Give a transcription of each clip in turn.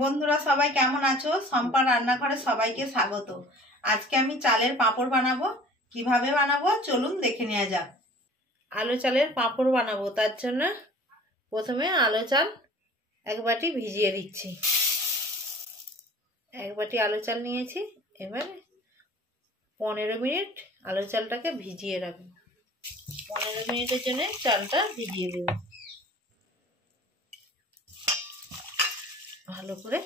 বন্ধুরা সবাই কেমন আছো? সম্পা রান্নাঘরে সবাইকে স্বাগত। আজকে আমি চালের পাঁপড় বানাবো। কিভাবে বানাবো চলুন দেখে নেওয়া যাক। আলু চালের পাঁপড় বানাবো, তার জন্য প্রথমে আলু চাল এক বাটি ভিজিয়ে দিচ্ছি। এক বাটি আলু চাল নিয়েছি। এবার 15 মিনিট আলু চালটাকে ভিজিয়ে রাখবো। 15 মিনিটের জন্য চালটা ভিজিয়ে দেব। ভালো করে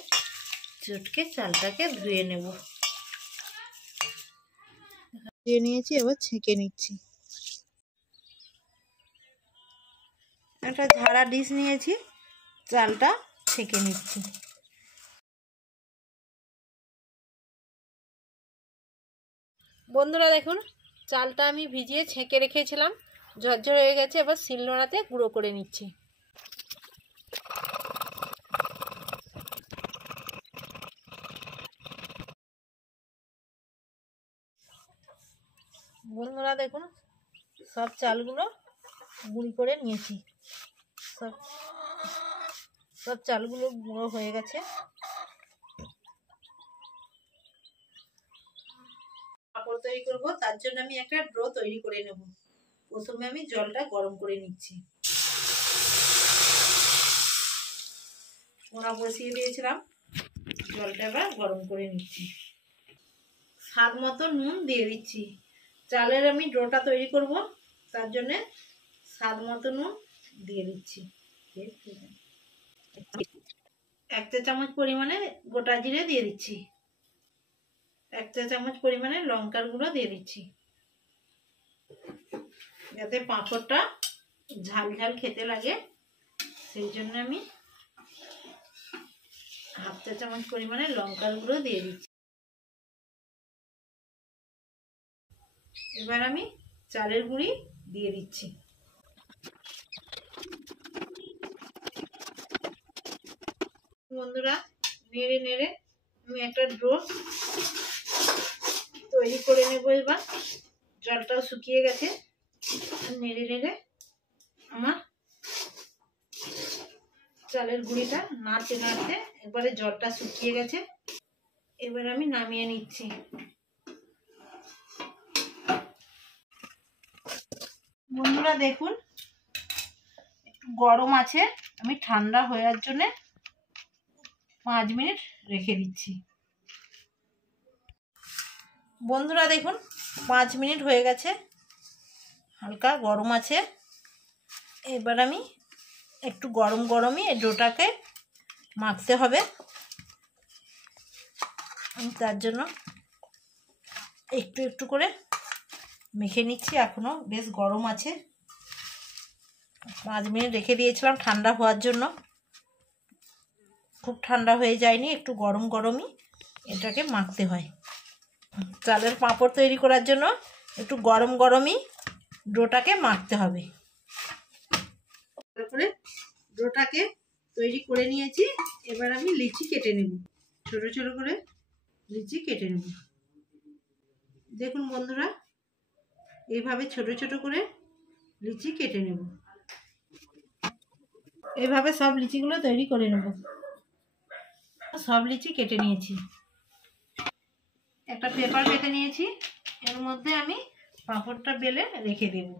চটকে চালটাকে ধুয়ে নেব। ধুয়ে নিয়েছি, এবার ছেঁকে নিচ্ছি। একটা ঝাড়া ডিশ নিয়েছি, চালটা ছেঁকে নিচ্ছি। বন্ধুরা দেখুন, চালটা আমি ভিজিয়ে ছেঁকে রেখেছিলাম, ঝরঝর হয়ে গেছে। এবার শিলনোড়াতে গুঁড়ো করে নিচ্ছি। বন্ধুরা দেখুন, সব চালগুলো গুঁড়ি করে নিয়েছি। সব চালগুলো গুঁড়ো হয়ে গেছে। পাঁপড় তৈরি করব, তার জন্য আমি একটা ডো তৈরি করে নেব। প্রথমে আমি জলটা গরম করে নিচ্ছি। ওরা বসিয়ে দিয়েছিলাম, জলটা এবার গরম করে নিচ্ছি। স্বাদ মতো নুন দিয়ে দিচ্ছি। চালের আমি ডোটা তৈরি করব, তার জন্য স্বাদ মতো নুন দিয়ে দিচ্ছি। 1 চা চামচ পরিমাণে গোটা জিরে দিয়ে দিচ্ছি। 1 চা চামচ পরিমাণে লঙ্কার গুঁড়ো দিয়ে দিচ্ছি, যাতে পাঁপড়টা ঝাল ঝাল খেতে লাগে। সেই জন্য আমি 1/2 চা চামচ পরিমাণে লঙ্কার গুঁড়ো দিয়ে দিচ্ছি। এবার আমি চালের গুঁড়ি দিয়ে দিচ্ছি। বন্ধুরা নেড়ে নেড়ে আমি একটা ডো তৈরি করে নেব। এবার জলটাও শুকিয়ে গেছে। নেড়ে নেড়ে আমার চালের গুঁড়িটা নাড়তে নাড়তে একবারে জলটা শুকিয়ে গেছে। এবার আমি নামিয়ে নিচ্ছি। বন্ধুরা দেখুন, একটু গরম আছে, আমি ঠান্ডা হওয়ার জন্য 5 মিনিট রেখে দিচ্ছি। বন্ধুরা দেখুন, 5 মিনিট হয়ে গেছে, হালকা গরম আছে। এবার আমি একটু গরম গরমই এই ডোটাকে মাখতে হবে। আমি তার জন্য একটু একটু করে মেখে নিচ্ছি। এখনো বেশ গরম আছে। 5 মিনিট রেখে দিয়েছিলাম ঠান্ডা হওয়ার জন্য। খুব ঠান্ডা হয়ে যায়নি, একটু গরম গরমই এটাকে মাখতে হয়। চালের পাঁপড় তৈরি করার জন্য একটু গরম গরমই ডোটাকে মাখতে হবে। তারপরে ডোটাকে তৈরি করে নিয়েছি। এবার আমি লিচি কেটে নেব, ছোট ছোট করে লিচি কেটে নেব। দেখুন বন্ধুরা, এইভাবে ছোট ছোট করে লিচি কেটে নেব। এইভাবে সব লিচিগুলো তৈরি করে নেব। সব লিচি কেটে নিয়েছি। একটা পেপার কেটে নিয়েছি, এর মধ্যে আমি পাঁপড়টা বেলে রেখে দেব।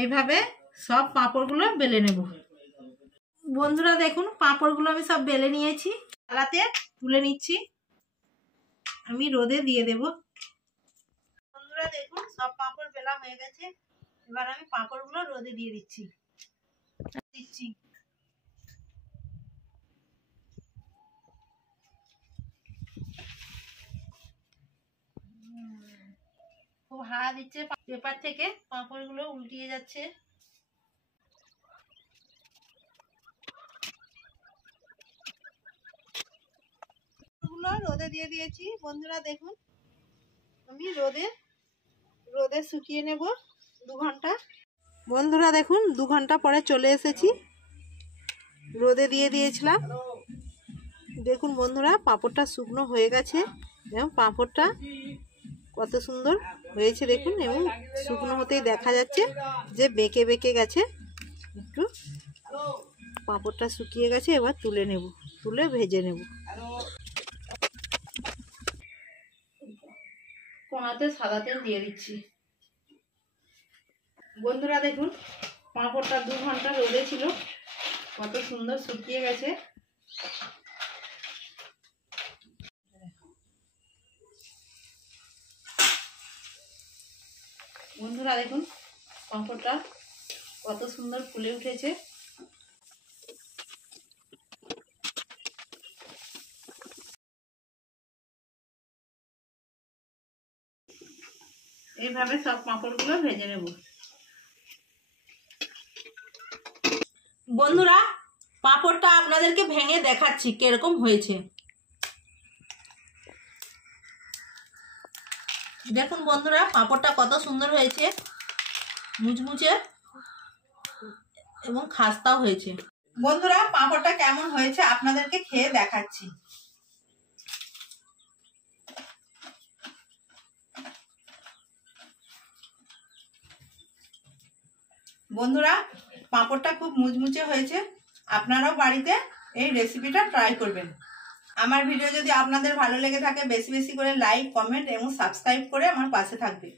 এইভাবে সব পাঁপড়গুলো বেলে নেব। বন্ধুরা দেখুন, পাঁপড়গুলো আমি সব বেলে নিয়েছি। থালাতে তুলে নিচ্ছি, আমি রোদে দিয়ে দেব। বন্ধুরা দেখুন, সব পাঁপড় বেলা হয়ে গেছে। এবার আমি পাঁপড়গুলো রোদে দিয়ে দিচ্ছি। খুব হাওয়া দিচ্ছে, পেপার থেকে পাঁপড়গুলো উল্টিয়ে যাচ্ছে। রোদে দিয়ে দিয়েছি। বন্ধুরা দেখুন, আমি রোদে শুকিয়ে নেব 2 ঘন্টা। বন্ধুরা দেখুন, 2 ঘন্টা পরে চলে এসেছি। রোদে দিয়ে দিয়েছিলাম, দেখুন বন্ধুরা, পাঁপড়টা শুকনো হয়ে গেছে এবং পাঁপড়টা কত সুন্দর হয়েছে দেখুন। এবং শুকনো হতেই দেখা যাচ্ছে যে বেঁকে বেঁকে গেছে একটু। পাঁপড়টা শুকিয়ে গেছে, এবার তুলে নেব, তুলে ভেজে নেব। কড়াতে সাদা তেল দিয়ে দিচ্ছি। বন্ধুরা দেখুন, পাঁপড়টা 2 ঘন্টা রোদে ছিল, কত সুন্দর শুকিয়ে গেছে। বন্ধুরা দেখুন, পাঁপড়টা কত সুন্দর ফুলে উঠেছে। এইভাবে সব পাঁপড়গুলো ভেজে নেব। বন্ধুরা, পাঁপড়টা আপনাদেরকে ভেঙে দেখাচ্ছি কিরকম হয়েছে। দেখুন বন্ধুরা, পাঁপড়টা কত সুন্দর হয়েছে, মুচমুচে এবং খাস্তাও হয়েছে। বন্ধুরা, পাঁপড়টা কেমন হয়েছে আপনাদেরকে খেয়ে দেখাচ্ছি। বন্ধুরা, পাঁপড়টা খুব মুচমুচে হয়েছে। আপনারাও বাড়িতে এই রেসিপিটা ট্রাই করবেন। আমার ভিডিও যদি আপনাদের ভালো লেগে থাকে, বেশি বেশি করে লাইক, কমেন্ট এবং সাবস্ক্রাইব করে আমার পাশে থাকবে।